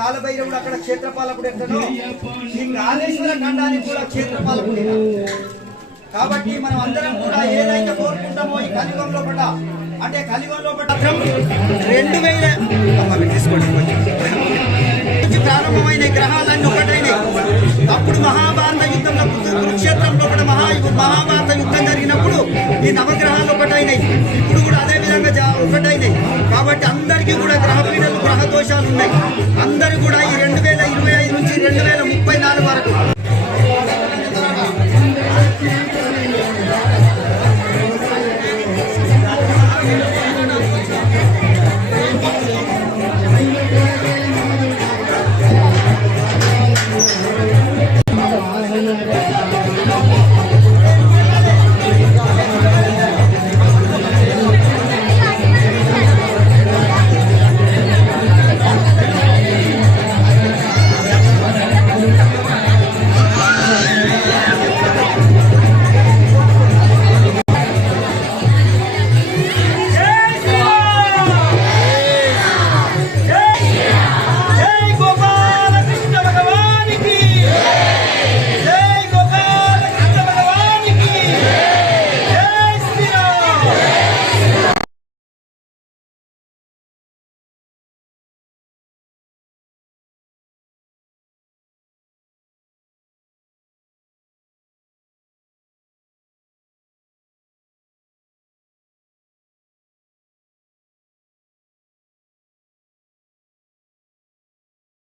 కాలభైరవుడు అక్కడ క్షేత్రపాలకుడు ఎట్లనో ఈ కాళేశ్వర ఖండానికి కూడా క్షేత్రపాలకుడే. కాబట్టి మనం అందరం కూడా ఏదైతే కోరుకుంటామో ఈ కలియుగంలో పట అంటే కలియుగంలో పట 2000 ప్రారంభమైన గ్రహాలన్నీ ఒకటైనాయి. అప్పుడు మహాభారత యుద్ధంలో కురుక్షేత్రంలో కూడా మహాభారత యుద్ధం జరిగినప్పుడు ఈ నవగ్రహాలు ఒకటైనాయి. ఇప్పుడు కూడా అదే విధంగా ఒకటైనాయి. కాబట్టి అందరికీ కూడా గ్రహ పీడలు గ్రహ దోషాలు ఉన్నాయి.